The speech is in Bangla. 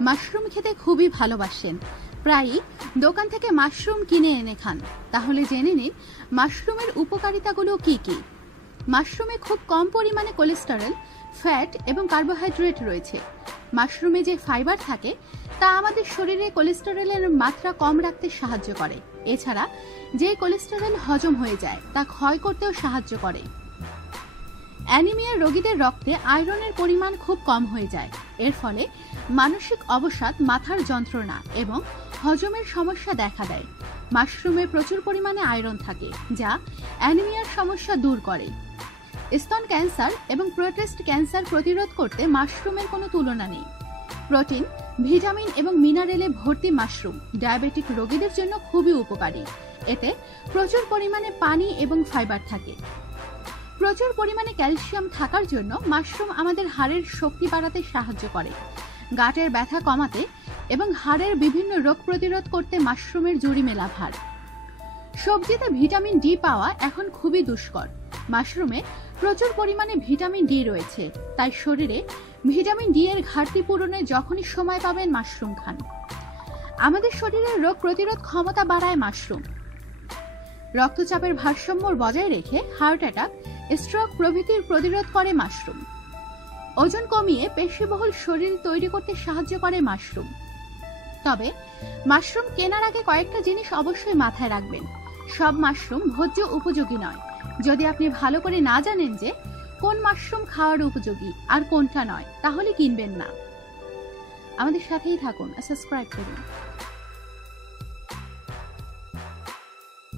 মাশরুম খেতে খুবই ভালোবাসেন, প্রায়ই দোকান থেকে মাশরুম কিনে এনে খান। তাহলে জেনে নিন মাশরুমের উপকারিতাগুলো কি কি। মাশরুমে খুব কম পরিমাণে কোলেস্টেরল, ফ্যাট এবং কার্বোহাইড্রেট রয়েছে। মাশরুমে যে ফাইবার থাকে তা আমাদের শরীরে কোলেস্টেরলের মাত্রা কম রাখতে সাহায্য করে। এছাড়া যে কোলেস্টেরল হজম হয়ে যায় তা ক্ষয় করতেও সাহায্য করে। অ্যানিমিয়া রোগীদের রক্তে আয়রনের পরিমাণ খুব কম হয়ে যায়। এর ফলে মানসিক অবসাদ, মাথার যন্ত্রণা এবং হজমের সমস্যা দেখা দেয়। মাশরুমে প্রচুর পরিমাণে আয়রন থাকে যা অ্যানিমিয়ার সমস্যা দূর করে। স্তন ক্যান্সার এবং প্রোস্টেট ক্যান্সার প্রতিরোধ করতে মাশরুমের কোনো তুলনা নেই। প্রোটিন, ভিটামিন এবং মিনারেলে ভর্তি মাশরুম ডায়াবেটিক রোগীদের জন্য খুবই উপকারী। এতে প্রচুর পরিমাণে পানি এবং ফাইবার থাকে। প্রচুর পরিমাণে ক্যালসিয়াম থাকার জন্য মাশরুম আমাদের হাড়ের শক্তি বাড়াতে সাহায্য করে। গাঁটের ব্যথা কমাতে এবং হাড়ের বিভিন্ন রোগ প্রতিরোধ করতে মাশরুমের জুড়ি মেলা ভার। সবজিতে ভিটামিন ডি পাওয়া এখন খুবই দুষ্কর। মাশরুমে প্রচুর পরিমাণে ভিটামিন ডি রয়েছে, তাই শরীরে ভিটামিন ডি এর ঘাটতি পূরণে যখনই সময় পাবেন মাশরুম খান। আমাদের শরীরের রোগ প্রতিরোধ ক্ষমতা বাড়ায় মাশরুম। রক্তচাপের ভারসাম্য বজায় রেখে হার্ট অ্যাটাক, স্ট্রোক প্রভৃতির প্রতিরোধ করে মাশরুম। ওজন কমিয়ে পেশিবহুল শরীর তৈরি করতে সাহায্য করে মাশরুম। তবে মাশরুম কেনার আগে কয়েকটা জিনিস অবশ্যই মাথায় রাখবেন। সব মাশরুম ভোজ্য উপযোগী নয়। যদি আপনি ভালো করে না জানেন যে কোন মাশরুম খাওয়ার উপযোগী আর কোনটা নয়, তাহলে কিনবেন না। আমাদের সাথেই থাকুন, সাবস্ক্রাইব করুন।